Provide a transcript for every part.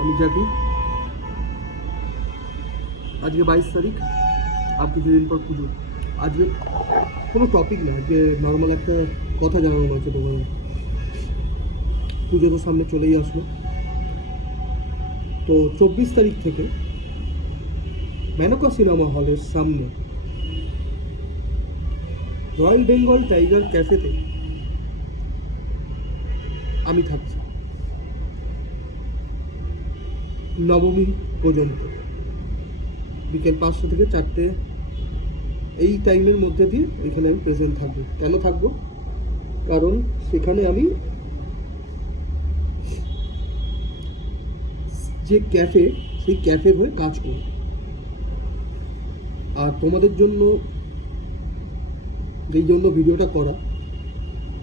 আমি জাকি। আজকে 22 তারিখ, আর কিছুদিন পর পুজো। আজকে কোনো টপিক না, আজকে নর্মাল একটা কথা জানানো আছে তোমার। পুজো তো সামনে চলেই আসলো, তো 24 তারিখ থেকে মেনকা সিনেমা হলের সামনে রয়্যাল বেঙ্গল টাইগার ক্যাফেতে আমি থাকছি নবমী পর্যন্ত, বিকেল 5টা থেকে 4টে, এই টাইমের মধ্যে দিয়ে এখানে আমি প্রেজেন্ট থাকবো। কেন থাকবো? কারণ সেখানে আমি যে ক্যাফে, সেই ক্যাফের হয়ে কাজ করব। আর তোমাদের জন্য যেই জন্য ভিডিওটা করা,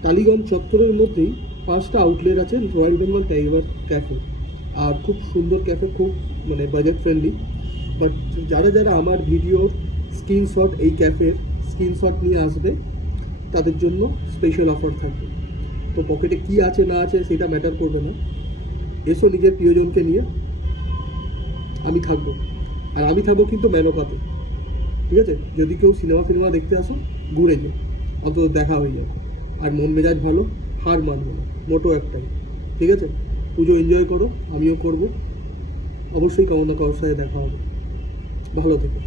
টালিগঞ্জ চত্বরের মধ্যেই 5টা আউটলেট আছে রয়্যাল বেঙ্গল টাইগার ক্যাফে। আর খুব সুন্দর ক্যাফে, খুব মানে বাজেট ফ্রেন্ডলি। বাট যারা যারা আমার ভিডিওর স্ক্রিনশট, এই ক্যাফের স্ক্রিনশট নিয়ে আসবে, তাদের জন্য স্পেশাল অফার থাকবে। তো পকেটে কি আছে না আছে সেটা ম্যাটার করবে না, এসো নিজের প্রিয়জনকে নিয়ে, আমি থাকবো। আর আমি থাকবো কিন্তু মেনকাতে, ঠিক আছে? যদি কেউ সিনেমা দেখতে আসো, ঘুরে যাও, অন্তত দেখা হয়ে যাবে। আর মন মেজাজ ভালো, হার মানবো না, মোটো একটাই, ঠিক আছে? পুজো এনজয় করো, আমিও করব। অবশ্যই কামনা কারোর সাথে দেখা হবে। ভালো থেকো।